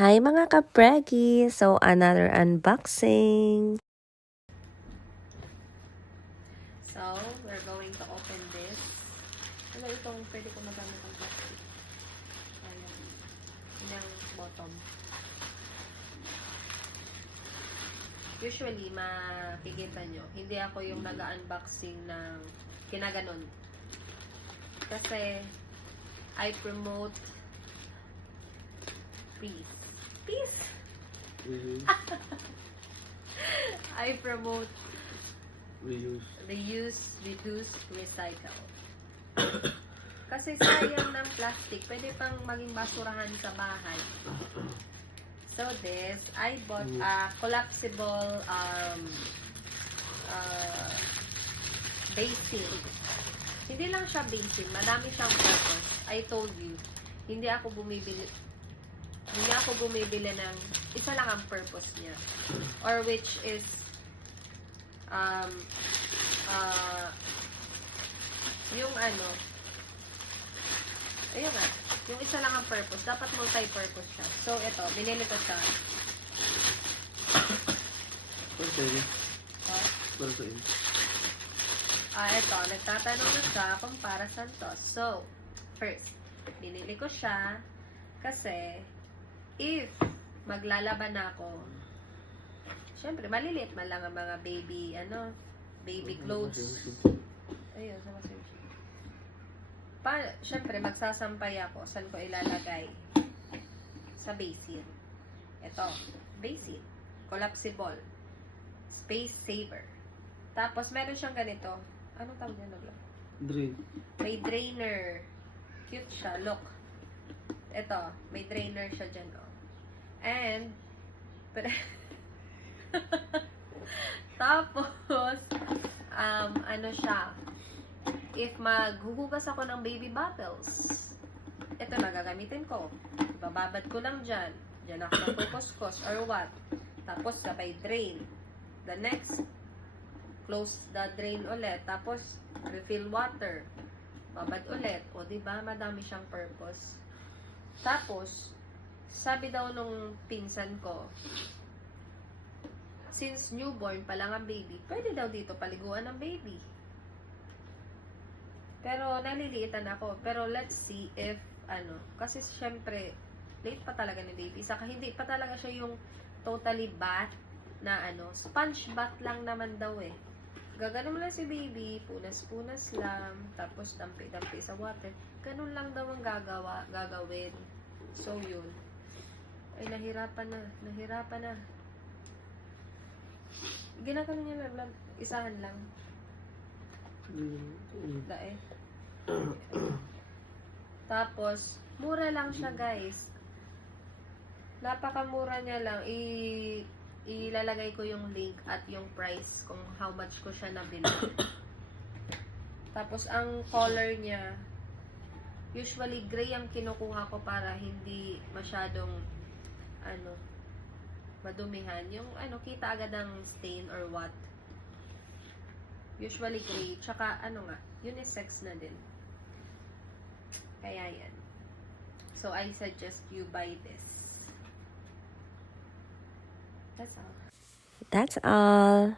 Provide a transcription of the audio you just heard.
Hi mga kapregi! So, another unboxing! So, we're going to open this. Ano itong pwede ko magamit ang plastic? Ayan. Yung bottom. Usually, makikita nyo, hindi ako yung nag-unboxing ng kinaganon. Kasi, I promote peace. Peace! I promote reuse, reduce, recycle. Kasi sayang ng plastic, pwede pang maging basurahan sa bahay. So this, I bought a collapsible basin. Hindi lang siya basin, madami siyang purpose. I told you, hindi ako bumibili ng isa lang ang purpose niya. Or which is yung ano, ayun nga, yung isa lang ang purpose. Dapat multi-purpose siya. So, ito, binili ko siya. Para sa'yo. Huh? Para sa'yo. Ito, nagtatanong na siya kung para saan to. So, first, binili ko siya kasi if maglalaban ako, syempre, maliliit man lang ang mga baby, baby clothes. Ayun, sama sa'yo. Syempre, magsasampay ako. Saan ko ilalagay? Sa basin. Ito, basin. Collapsible. Space saver. Tapos, meron siyang ganito. Anong tawag niya? Drain. May drainer. Cute siya. Look. Ito, may drainer siya dyan, oh. And, tapos, ano siya, if maghuhugas ako ng baby bottles, ito na gagamitin ko. Bababad ko lang dyan. Dyan ako magkukuskos or what. Tapos, sabay drain. The next, close the drain ulit. Tapos, refill water. Babad ulit. O, diba? Madami siyang purpose. Tapos, sabi daw nung pinsan ko, since newborn pa lang ang baby, pwede daw dito paliguan ng baby. Pero, naliliitan ako. Pero, let's see if, kasi syempre, late pa talaga ni baby. Saka, hindi pa talaga siya yung totally bath na, sponge bath lang naman daw eh. Gaganon mo lang si baby, punas-punas lang, tapos dampi-dampi sa water. Ganun lang daw ang gagawin. So, yun. Ay, nahirapan na. Ginaganon niya lang, isahan lang. Dae. Tapos, mura lang siya, guys. Napakamura niya lang. Ilalagay ko yung link at yung price kung how much ko siya nabili. Tapos, ang color niya, usually gray ang kinukuha ko para hindi masyadong madumihan. Yung kita agad ang stain or what. Usually gray. Tsaka unisex na din. Kaya yan. So, I suggest you buy this. That's all. That's all.